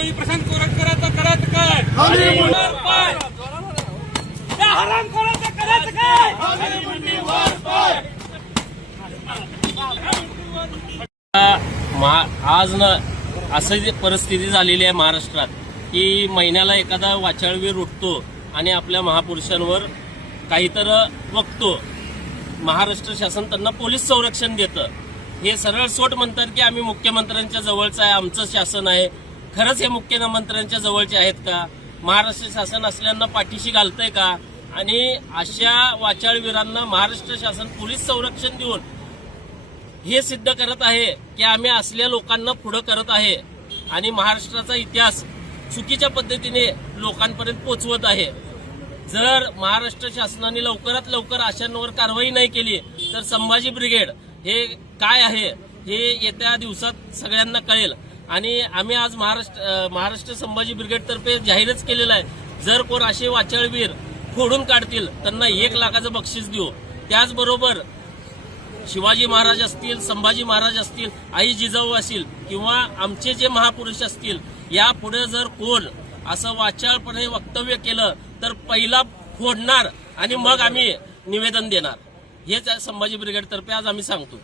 राष्ट्रवादी प्रशांत कोरटकरांचं करायचं काय? पाय त्या हरामखोराचं करायचं काय? आज ना असं जी परिस्थिती झालेली आहे महाराष्ट्रात की महिन्याला एखादा वाचाळवीर उठतो आणि आपल्या महापुरुषांवर काहीतरी बघतो. महाराष्ट्र शासन त्यांना पोलीस संरक्षण देतं. हे सरळ सोट म्हणतात की आम्ही मुख्यमंत्र्यांच्या जवळचं आहे, आमचं शासन आहे. खरंच हे मुख्यमंत्र्यांच्या जवळचे आहेत का? महाराष्ट्र शासन असल्यांना पाठीशी घालतंय का? आणि अशा वाचाळवीरांना महाराष्ट्र शासन पोलीस संरक्षण देऊन हे सिद्ध करत आहे की आम्ही असल्या लोकांना पुढे करत आहे आणि महाराष्ट्राचा इतिहास चुकीच्या पद्धतीने लोकांपर्यंत पोहोचवत आहे. जर महाराष्ट्र शासनाने लवकरात लवकर अशांवर कारवाई नाही केली तर संभाजी ब्रिगेड हे काय आहे हे येत्या दिवसात सगळ्यांना कळेल. आणि आम्ही आज महाराष्ट्र संभाजी ब्रिगेड तर्फे जाहीरच केलेलं आहे, जर कोण असे वाचाळवीर फोडून काढतील त्यांना 1 लाखाचं बक्षीस देऊ. त्याचबरोबर शिवाजी महाराज असतील, संभाजी महाराज असतील, आई जिजाऊ असतील किंवा आमचे जे महापुरुष असतील, यापुढे जर कोण असं वाचाळपणे वक्तव्य केलं तर पहिला फोडणार आणि मग आम्ही निवेदन देणार. हेच संभाजी ब्रिगेड तर्फे आज आम्ही सांगतो.